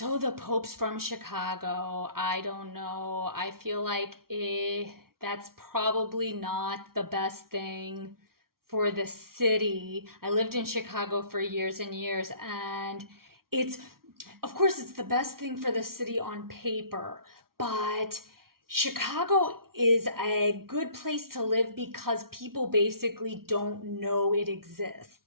So the Pope's from Chicago. I don't know. I feel like that's probably not the best thing for the city. I lived in Chicago for years and years, and it's, of course, it's the best thing for the city on paper, but Chicago is a good place to live because people basically don't know it exists.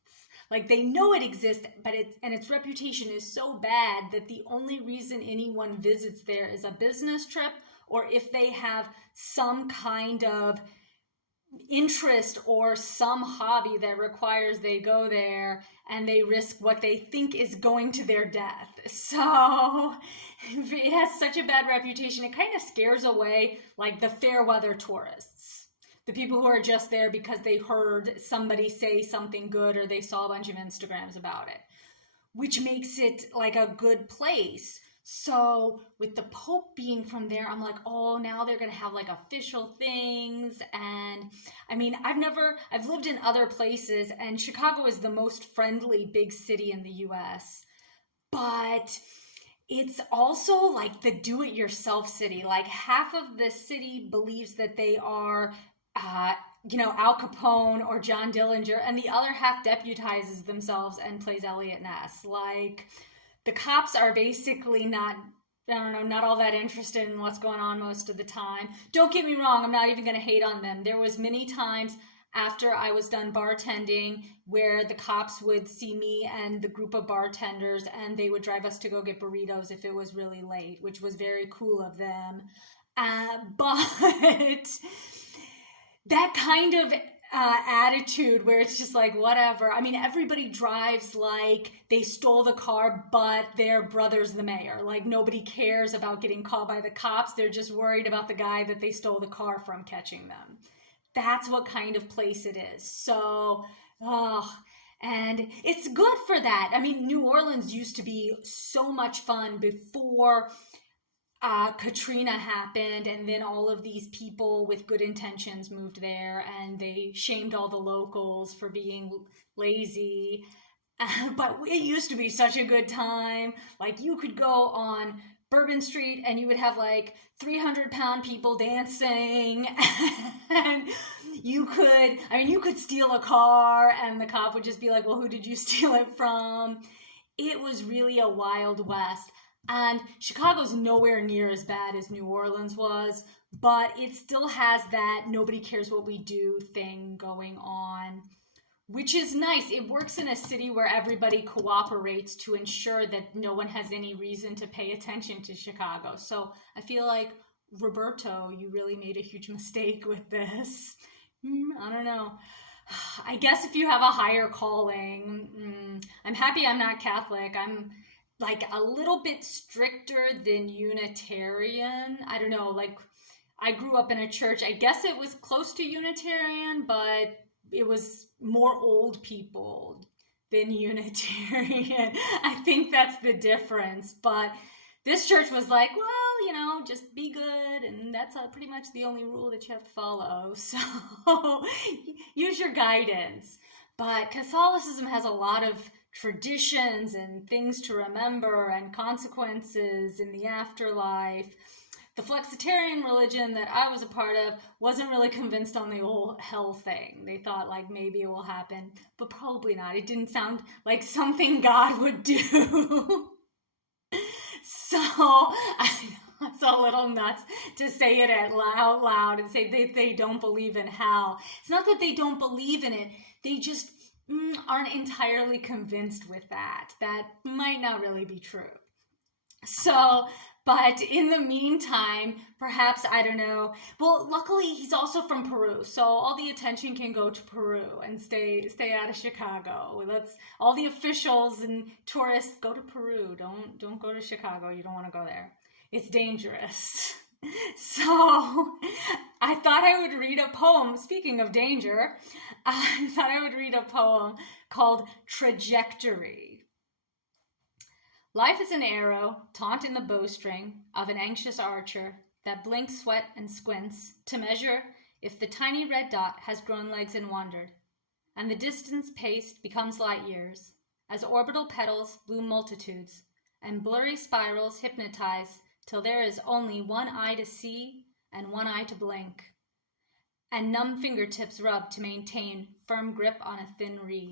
Like they know it exists, but its reputation is so bad that the only reason anyone visits there is a business trip or if they have some kind of interest or some hobby that requires they go there and they risk what they think is going to their death. So it has such a bad reputation. It kind of scares away like the fair weather tourists, the people who are just there because they heard somebody say something good or they saw a bunch of Instagrams about it, which makes it like a good place. So with the Pope being from there, I'm like, oh, now they're going to have like official things. And I mean, I've lived in other places, and Chicago is the most friendly big city in the US, but it's also like the do-it-yourself city. Like half of the city believes that they are, Al Capone or John Dillinger, and the other half deputizes themselves and plays Elliot Ness. Like, the cops are basically not all that interested in what's going on most of the time. Don't get me wrong, I'm not even going to hate on them. There was many times after I was done bartending where the cops would see me and the group of bartenders and they would drive us to go get burritos if it was really late, which was very cool of them. But that kind of attitude where it's just like, whatever. I mean, everybody drives like they stole the car, but their brother's the mayor. Like, nobody cares about getting caught by the cops. They're just worried about the guy that they stole the car from catching them. That's what kind of place it is. So, and it's good for that. I mean, New Orleans used to be so much fun before Katrina happened, and then all of these people with good intentions moved there and they shamed all the locals for being lazy. But it used to be such a good time. Like, you could go on Bourbon Street and you would have like 300-pound people dancing and you could steal a car and the cop would just be like, well, who did you steal it from? It was really a Wild West. And Chicago's nowhere near as bad as New Orleans was, but it still has that nobody cares what we do thing going on, which is nice. It works in a city where everybody cooperates to ensure that no one has any reason to pay attention to Chicago. So I feel like, Roberto, you really made a huge mistake with this. I don't know. I guess if you have a higher calling, I'm happy I'm not Catholic. I'm like a little bit stricter than Unitarian. I don't know, like I grew up in a church, I guess it was close to Unitarian, but it was more old people than Unitarian. I think that's the difference. But this church was like, well, just be good, and that's pretty much the only rule that you have to follow. So use your guidance. But Catholicism has a lot of traditions and things to remember and consequences in the afterlife. The flexitarian religion that I was a part of wasn't really convinced on the whole hell thing. They thought like maybe it will happen, but probably not. It didn't sound like something God would do. So I know it's a little nuts to say it out loud and say they don't believe in hell. It's not that they don't believe in it. They just aren't entirely convinced with that. That might not really be true. So, but in the meantime, perhaps, I don't know. Well, luckily he's also from Peru, so all the attention can go to Peru and stay out of Chicago. All the officials and tourists go to Peru. Don't go to Chicago. You don't want to go there. It's dangerous. So I thought I would read a poem. Speaking of danger, I thought I would read a poem called Trajectory. Life is an arrow, taut in the bowstring of an anxious archer that blinks, sweat, and squints to measure if the tiny red dot has grown legs and wandered, and the distance paced becomes light years, as orbital petals bloom multitudes, and blurry spirals hypnotize till there is only one eye to see and one eye to blink, and numb fingertips rub to maintain firm grip on a thin reed.